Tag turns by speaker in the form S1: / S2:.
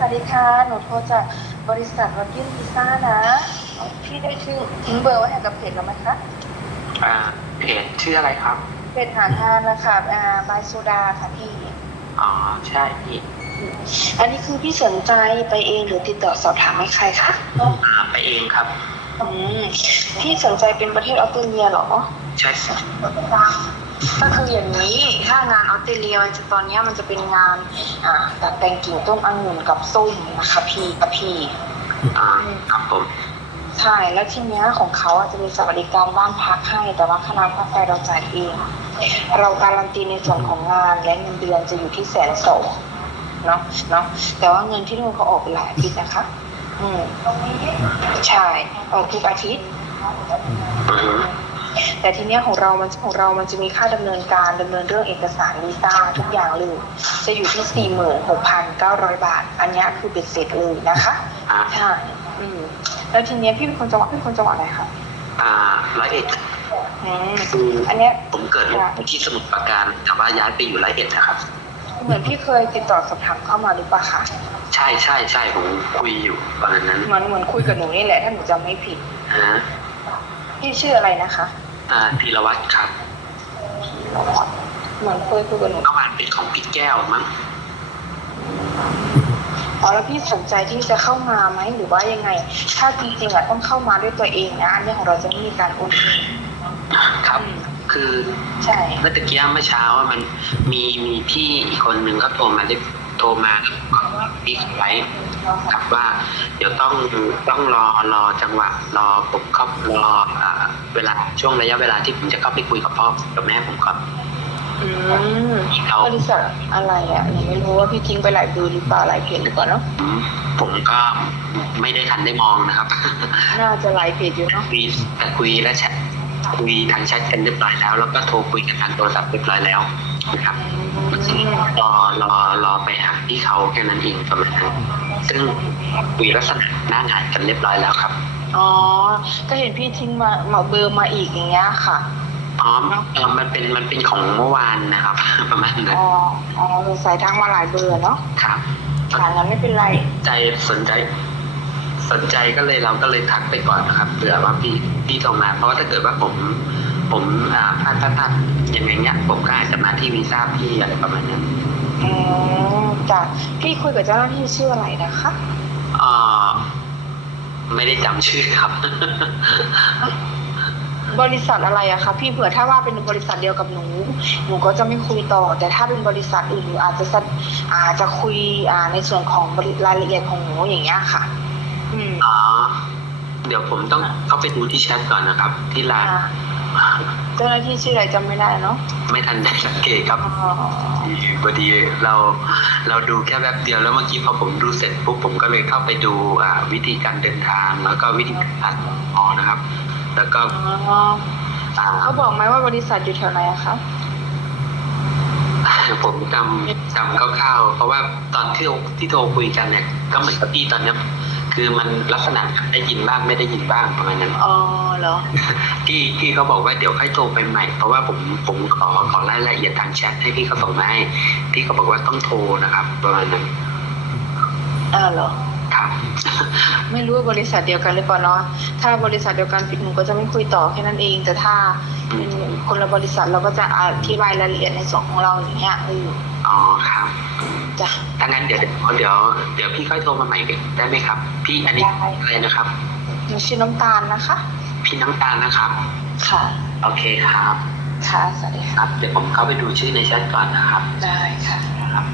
S1: ฮัลโหลสวัสดีค่ะ หนูโทรจากบริษัทรถยื่นวีซ่านะ พี่ได้ชื่อทิ้งเบอร์ไว้ให้กับเพจเราไหมคะ
S2: อ่า เพจชื่ออะไรครับ
S1: เพจหางานนะคะอ่าบายโซดาค่ะพี่
S2: อ๋อ ใช่พี่
S1: อันนี้คือพี่สนใจไปเองหรือติดต่อสอบถามให้ใครคะ
S2: อ่า ไปเองครับ
S1: อืม พี่สนใจเป็นประเทศออสเตรเลียเหรอ
S2: ใช่ครับ
S1: ก็คืออย่างนี้ถ้างานออสเตรเลียมันจะตอนเนี้ยมันจะเป็นงานอ่าตัดแต่งกิ่งต้นองุ่นกับส้มนะคะพี่กับพี่
S2: อ่าครับผม
S1: ใช่แล้วทีเนี้ยของเขาอะจะมีสวัสดิการบ้านพักให้ แต่ว่าค่าน้ำค่าไฟเราจ่ายเองเราการันตีในส่วนของงานและเงินเดือนจะอยู่ที่แสนสองเนาะเนาะแต่ว่าเงินที่นู่นเขาออกเป็นหลายอาทิตย์นะคะ อืมใช่ออกทุกอาทิตย์
S2: อือฮึ
S1: แต่ทีเนี้ยของเรามันของเรามันจะมีค่าดำเนินการดำเนินเรื่องเอกสารวีซ่าทุกอย่างเลยจะอยู่ที่ 46,900 บาท อันเนี้ยคือเป็นเสร็จเลยนะคะ
S2: อ่า
S1: ใช่อืมแล้วทีเนี้ยพี่เป็นคนจังหวัดพี่เป็นคนจังหวัดอะไรคะ
S2: อ่าร้อยเอ็ด
S1: อืม
S2: คือ
S1: อันเนี้ย
S2: ผมเกิดที่สมุทรปราการแต่ว่าย้ายไปอยู่ร้อยเอ็ดนะครับ
S1: เหมือนพี่เคยติดต่อสอบถามเข้ามาหรือเปล่าคะ
S2: ใช่ใช่ใช่ผมคุยอยู่ตอนนั้น
S1: เหมือนเหมือนคุยกับหนูนี่แหละถ้าหนูจำไม่ผิด
S2: ฮะ
S1: พี่ชื่ออะไรนะคะ
S2: อ่าธีรวัตรครับ
S1: เหมือนเคยคุยกับหนู
S2: เมื่อวานเป็นของพี่แก้วมั้ง
S1: อ๋อแล้วพี่สนใจที่จะเข้ามาไหมหรือว่ายังไง ถ้าจริงๆอะต้องเข้ามาด้วยตัวเองนะอันนี้ของเราจะไม่มีการโอนเงิน
S2: ครับ คือ
S1: ใช่
S2: เมื่อตะกี้เมื่อเช้าอะมันมีมีพี่อีกคนหนึ่งก็โทรมาได้โทรมาพี่ไว้ ครับว่าเดี๋ยวต้องต้องรอรอจังหวะรอผมเข้ารออ่าเวลาช่วงระยะเวลาที่ผมจะเข้าไปคุยกับพ่อกับแม่ผมก่อน
S1: อืม
S2: เขา
S1: บริษัทอะไรอะหนูไม่รู้ว่าพี่ทิ้งไปหลายเบอร์หรือเปล่าหลายเพจหรือเปล่าเนาะ
S2: ผมผมก็ไม่ได้ทันได้มองนะครับ
S1: น่าจะหลายเพจอยู่เนาะ
S2: คุยแต่คุยและแชทคุยทางแชทกันเรียบร้อยแล้ว แล้วก็โทรคุยกันทางโทรศัพท์เรียบร้อยแล้ว นะครับรอรอรอไปหาพี่เขาแค่นั้นเองประมาณนั้นซึ่งคุยลักษณะหน้างานกันเรียบร้อยแล้วครับ
S1: อ๋อก็เห็นพี่ทิ้งมาเหมาเบอร์มาอีกอย่างเงี้ยค่ะ
S2: อ๋อเออมันเป็นมันเป็นของเมื่อวานนะครับ ประมาณนั้น
S1: อ๋ออ๋อสงสัยทักมาหลายเบอร์เนาะ
S2: ครับ
S1: ค่ะงั้นไม่เป็นไร
S2: ใจสนใจสนใจก็เลยเราก็เลยทักไปก่อนนะครับเผื่อว่าพี่พี่โทรมาเพราะว่าถ้าเกิดว่าผม ผมอ่าพลาดพลาดพลาดอย่างไงเนี้ยผมก็อาจจะมาที่วีซ่าพี่อะไรประมาณนั้น
S1: อืมจ้ะพี่คุยกับเจ้าหน้าที่ชื่ออะไรนะคะ
S2: เอ่อไม่ได้จำชื่อครับ
S1: บริษัทอะไรอะคะพี่เผื่อถ้าว่าเป็นบริษัทเดียวกับหนูหนูก็จะไม่คุยต่อ แต่ถ้าเป็นบริษัทอื่นหนูอาจจะสัอาจจะคุยอ่าในส่วนของบริรายละเอียดของหนูอย่างเงี้ยค่ะ อืม
S2: อ๋อเดี๋ยวผมต้องเข้าไปดูที่แชทก่อนนะครับ ที่ไลน์
S1: อ่า เจ้าหน้าที่ชื่ออะไรจำไม่ได้เนาะ
S2: ไม่ทันได้สังเกตครับ
S1: อ๋อ
S2: พอดีเราเราดูแค่แป๊บเดียวแล้วเมื่อกี้พอผมดูเสร็จปุ๊บผมก็เลยเข้าไปดูอ่าวิธีการเดินทาง แล้วก็วิธีการตัดออนะครับ แล้วก็
S1: อ๋อ
S2: อ่า
S1: เขาบอกไหมว่าบริษัทอยู่แถวไหนอะคะ
S2: ผมจำจำคร่าวๆเพราะว่าตอนที่ที่โทรคุยกันเนี่ยก็เหมือนกับพี่ตอนเนี้ย คือมันลักษณะได้ยินบ้างไม่ได้ยินบ้างประมาณนั้น
S1: อ๋อเหรอ
S2: ที่ที่เขาบอกว่าเดี๋ยวค่อยโทรไปใหม่ เพราะว่าผมผมขอขอรายละเอียดทางแชทให้พี่เขาส่งมาให้พี่เขาบอกว่าต้องโทรนะครับ ประมาณนั้น
S1: อ่าเหรอ
S2: ครับ
S1: ไม่รู้ว่าบริษัทเดียวกันหรือเปล่าเนาะถ้าบริษัทเดียวกันปิดหนูก็จะไม่คุยต่อแค่นั้นเอง แต่ถ้าเป็นคนละบริษัทเราก็จะอธิบายรายละเอียดในส่วนของเราอย่างเงี้ยเออ
S2: อ๋อครับ
S1: จ้ะ
S2: ถ้างั้นเดี๋ยวเดี๋ยวเดี๋ยวพี่ค่อยโทรมาใหม่ได้ไหมครับ พี่อันนี้
S1: ได้
S2: อะไรนะครับ
S1: หนูชื่อน้ำตาลนะคะ
S2: พี่น้ำตาลนะครับ
S1: ค่ะ
S2: โอเคครับ
S1: ค่ะ สวัสดี
S2: ค
S1: ค่ะ
S2: รับเดี๋ยวผมเข้าไปดูชื่อในแชทก่อนนะครับ
S1: ได้ค่ะ
S2: ครับ